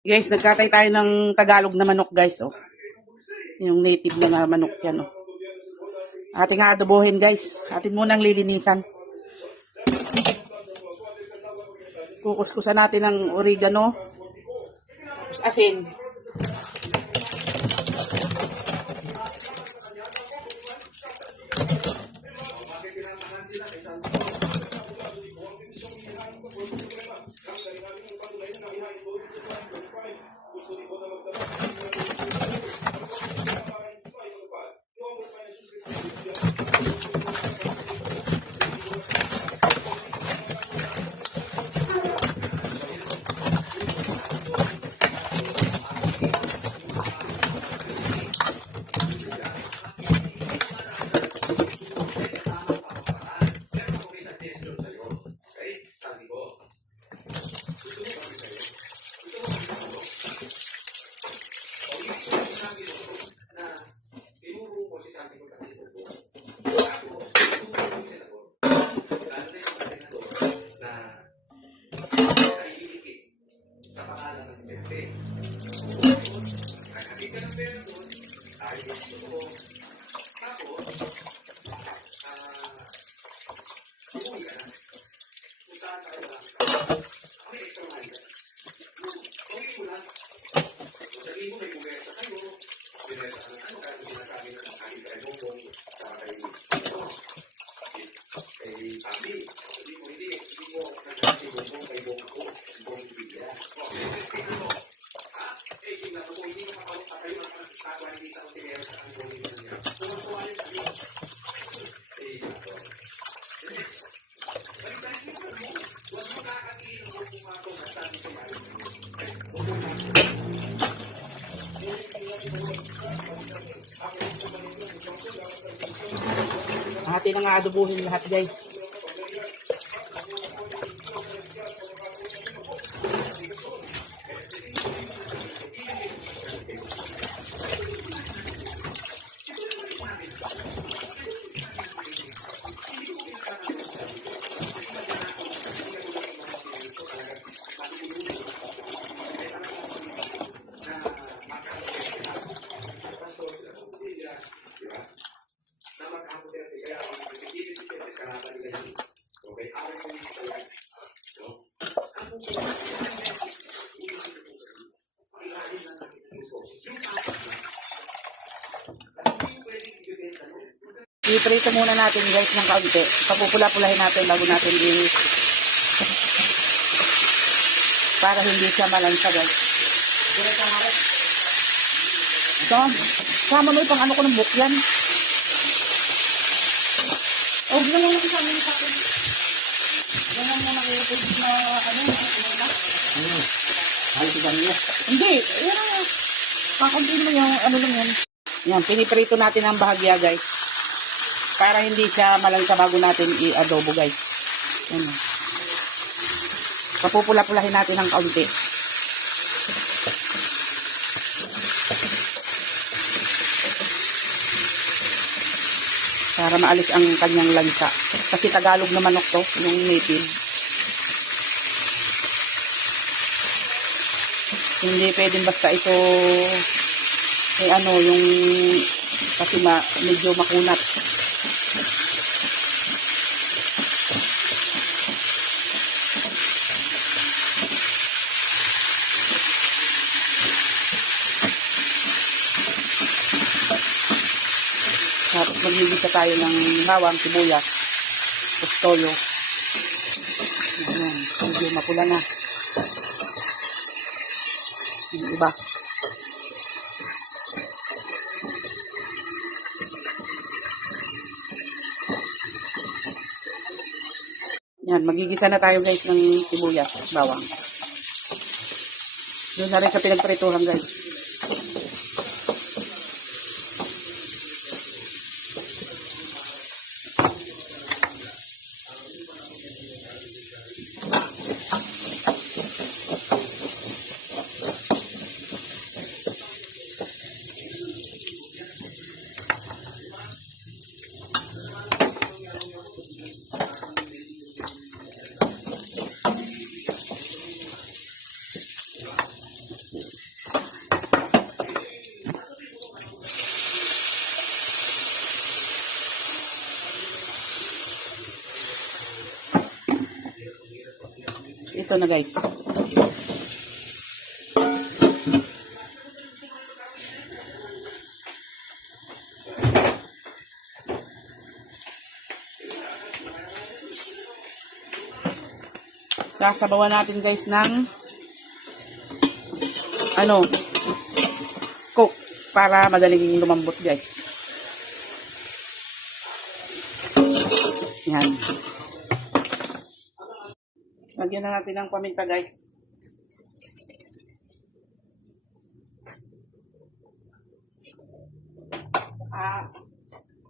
Guys, nagkatay tayo ng Tagalog na manok, guys. Oh. Yung native na manok yan. Oh. Ating aadobohin, guys. Atin munang lilinisan. Kukuskusan natin ng oregano. Tapos asin. Atin ang aadobohin lahat, guys. I-prito muna natin, guys, ng kaunti. Papupula-pulahin natin bago natin para hindi siya malansa, guys. So, sama mo yung ano ko ng bukyan. Huwag na lang sa amin sa akin. Ganyan mo nakikipag na ano. Hindi. Yan ang kakunti mo yung ano lang yan. Yan, piniprito natin ang bahagya, guys. Para hindi siya malansa bago natin i-adobo, guys. Yan. Papupula-pulahin natin ng kaunti. Para maalis ang kanyang lansa. Kasi Tagalog na manok to, yung native. Hindi pwedeng basta ito ano, yung kasi medyo makunat. Tapos magigisa tayo ng bawang, sibuyas, toyo. Ayan, medyo mapula na. Yung iba. Yan, magigisa na tayo, guys, ng sibuyas, bawang. Doon na rin sa pinagprituhan, guys. Ito na guys. Sasabawan natin guys ng Coke para madaling lumambot guys. Yan. Lagyan na natin ng paminta guys.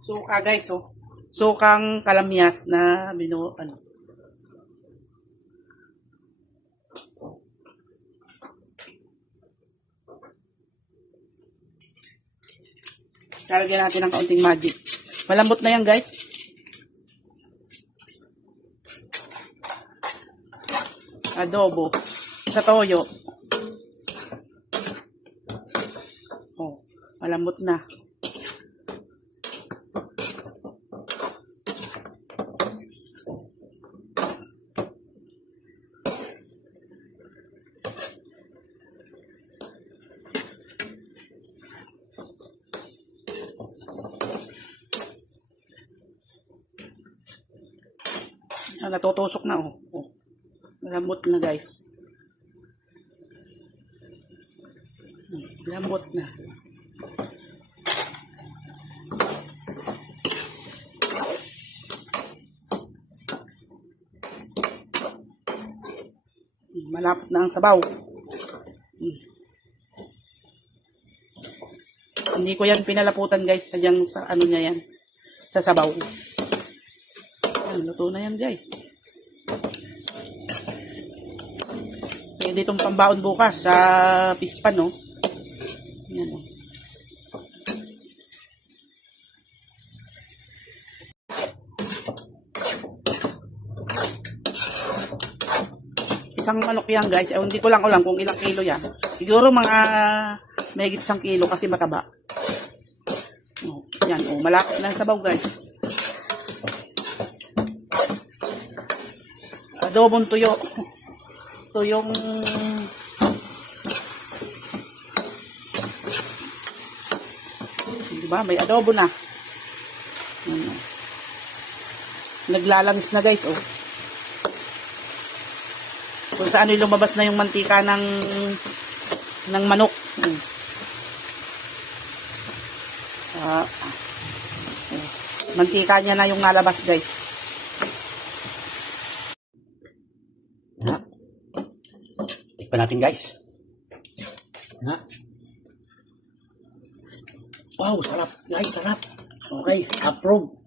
Suka guys, oh. Sukang kalamyas na Lalagyan natin ng kaunting magic. Malambot na yan guys. Adobo sa toyo. Oh, malambot na. Natutusok na, oh. Lambot na guys. Lambot na. Malapot na ang sabaw. Hindi ko yan pinalaputan guys. Sadyang sa niya yan. Sa sabaw. Luto na yan guys. Pwede itong pambaon bukas sa pispan, no? Yan, oh. Isang manok yan guys. Hindi ko lang alam kung ilang kilo yan. Siguro mga mahigit 1 kilo kasi mataba. Oh, yan, oh. Malapit na sabaw guys. Adobong tuyo. Tuyong diba? May adobo na. Naglalangis na guys, oh. Kung saan lumabas na yung mantika ng manok. Mantika niya na yung nalabas guys. Tikpan natin guys. Wow, sarap guys, sarap. Okay, approve.